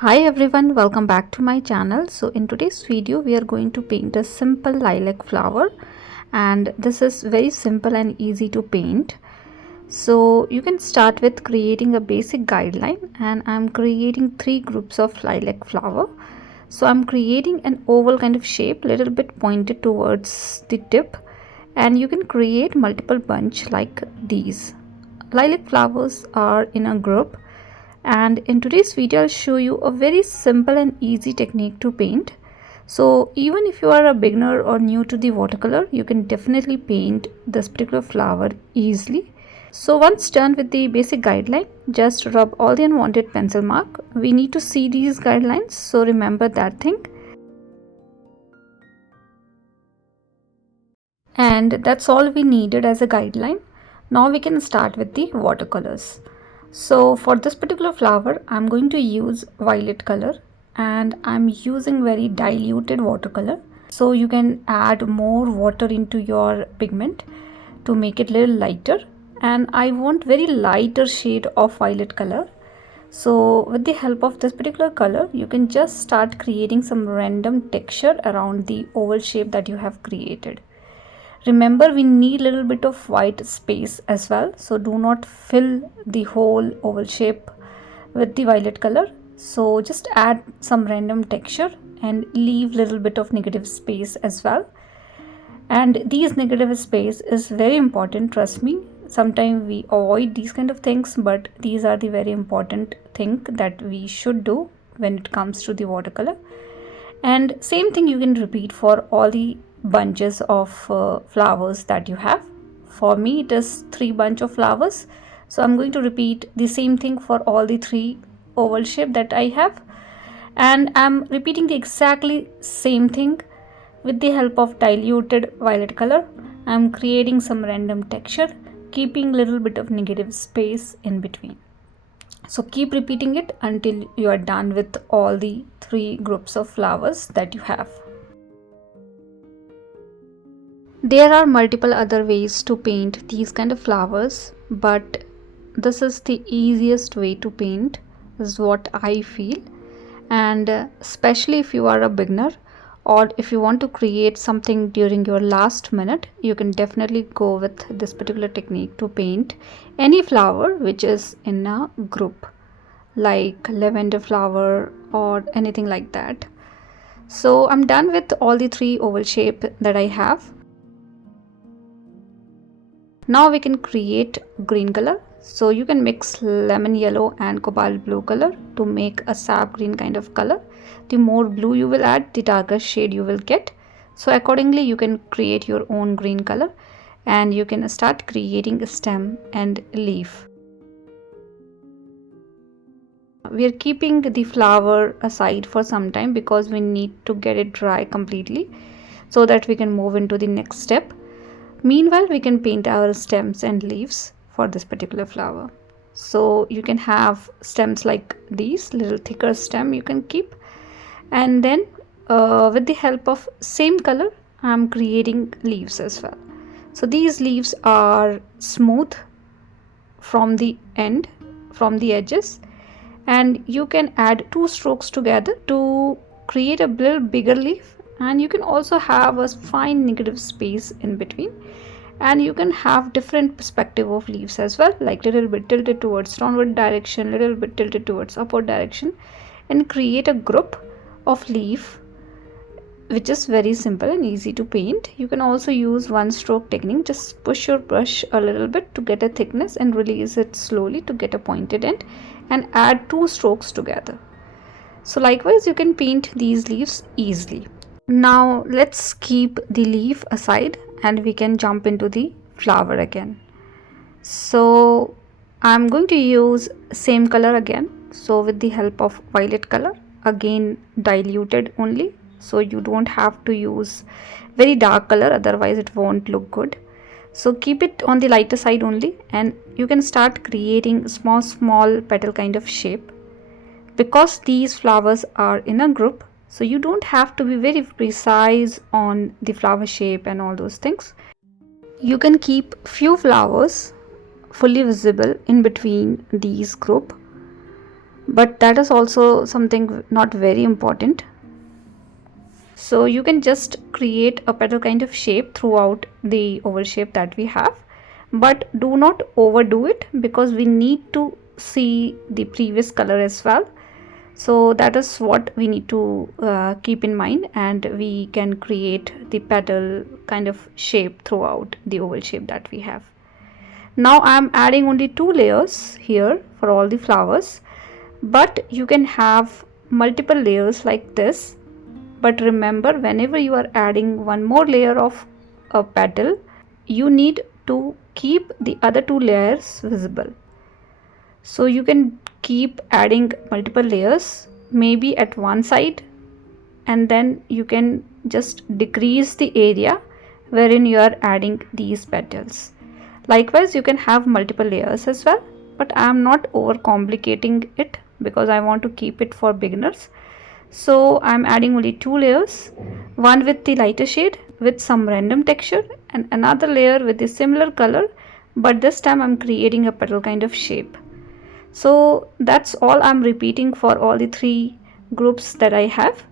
Hi everyone, welcome back to my channel. So in today's video we are going to paint a simple lilac flower, and this is very simple and easy to paint. So you can start with creating a basic guideline, and I'm creating three groups of lilac flower. So I'm creating an oval kind of shape, little bit pointed towards the tip, and you can create multiple bunch like these. Lilac flowers are in a group, and in today's video I'll show you a very simple and easy technique to paint. So even if you are a beginner or new to the watercolor, you can definitely paint this particular flower easily. So once done with the basic guideline, just rub all the unwanted pencil mark. We need to see these guidelines, so remember that thing. And that's all we needed as a guideline. Now we can start with the watercolors. So for this particular flower I'm going to use violet color, and I'm using very diluted watercolor. So you can add more water into your pigment to make it a little lighter, and I want very lighter shade of violet color. So with the help of this particular color you can just start creating some random texture around the oval shape that you have created. Remember, we need a little bit of white space as well, so do not fill the whole oval shape with the violet color. So just add some random texture and leave little bit of negative space as well. And these negative space is very important, trust me. Sometimes we avoid these kind of things, but these are the very important thing that we should do when it comes to the watercolor. And same thing you can repeat for all the bunches of flowers that you have. For me it is 3 bunch of flowers, so I'm going to repeat the same thing for all the 3 oval shape that I have, and I'm repeating the exactly same thing with the help of diluted violet color. I'm creating some random texture, keeping little bit of negative space in between. So keep repeating it until you are done with all the 3 groups of flowers that you have. There are multiple other ways to paint these kind of flowers, but this is the easiest way to paint, is what I feel. And especially if you are a beginner, or if you want to create something during your last minute, you can definitely go with this particular technique to paint any flower which is in a group, like lavender flower or anything like that. So I'm done with all the 3 oval shape that I have. Now we can create green color. So you can mix lemon yellow and cobalt blue color to make a sap green kind of color. The more blue you will add, the darker shade you will get. So accordingly you can create your own green color, and you can start creating a stem and leaf. We are keeping the flower aside for some time because we need to get it dry completely so that we can move into the next step. Meanwhile, we can paint our stems and leaves for this particular flower. So you can have stems like these, little thicker stem you can keep, and then with the help of same color I'm creating leaves as well. So these leaves are smooth from the end, from the edges, and you can add 2 strokes together to create a little bigger leaf. And you can also have a fine negative space in between, and you can have different perspective of leaves as well, like little bit tilted towards downward direction, little bit tilted towards upward direction, and create a group of leaf which is very simple and easy to paint. You can also use one stroke technique. Just push your brush a little bit to get a thickness and release it slowly to get a pointed end, and add 2 strokes together. So likewise you can paint these leaves easily. Now let's keep the leaf aside and we can jump into the flower again. So I'm going to use same color again. So with the help of violet color, again diluted only, so you don't have to use very dark color, otherwise it won't look good. So keep it on the lighter side only, and you can start creating small petal kind of shape. Because these flowers are in a group, so you don't have to be very precise on the flower shape and all those things. You can keep few flowers fully visible in between these group, but that is also something not very important. So you can just create a petal kind of shape throughout the oval shape that we have, but do not overdo it because we need to see the previous color as well. So that is what we need to keep in mind, and we can create the petal kind of shape throughout the oval shape that we have. Now I am adding only 2 layers here for all the flowers, but you can have multiple layers like this. But remember, whenever you are adding one more layer of a petal, you need to keep the other 2 layers visible. So you can keep adding multiple layers, maybe at one side, and then you can just decrease the area wherein you are adding these petals. Likewise, you can have multiple layers as well, but I am not over complicating it because I want to keep it for beginners. So I'm adding only 2 layers, one with the lighter shade with some random texture, and another layer with the similar color, but this time I'm creating a petal kind of shape. So that's all I'm repeating for all the 3 groups that I have.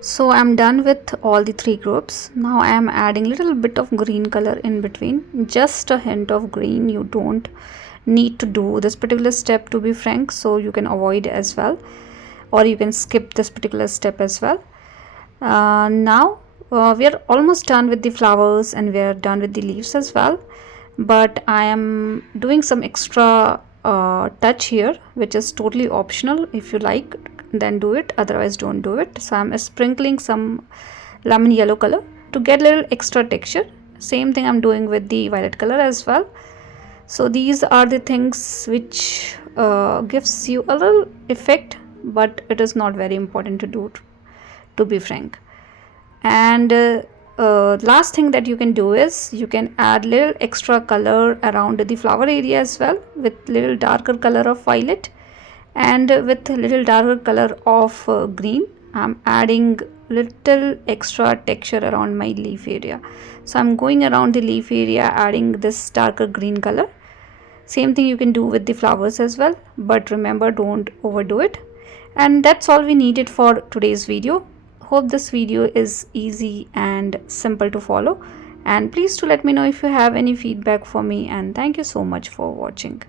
So I'm done with all the 3 groups. Now I am adding little bit of green color in between, just a hint of green. You don't need to do this particular step, to be frank, so you can avoid as well, or you can skip this particular step as well. Now we are almost done with the flowers and we are done with the leaves as well, but I am doing some extra touch here, which is totally optional. If you like, then do it, otherwise don't do it. So I'm sprinkling some lemon yellow color to get a little extra texture. Same thing I'm doing with the violet color as well. So these are the things which gives you a little effect, but it is not very important to do, to be frank. And last thing that you can do is you can add little extra color around the flower area as well, with little darker color of violet and with little darker color of green. I'm adding little extra texture around my leaf area. So I'm going around the leaf area adding this darker green color. Same thing you can do with the flowers as well, but remember, don't overdo it. And that's all we needed for today's video. Hope this video is easy and simple to follow, and please do let me know if you have any feedback for me, and thank you so much for watching.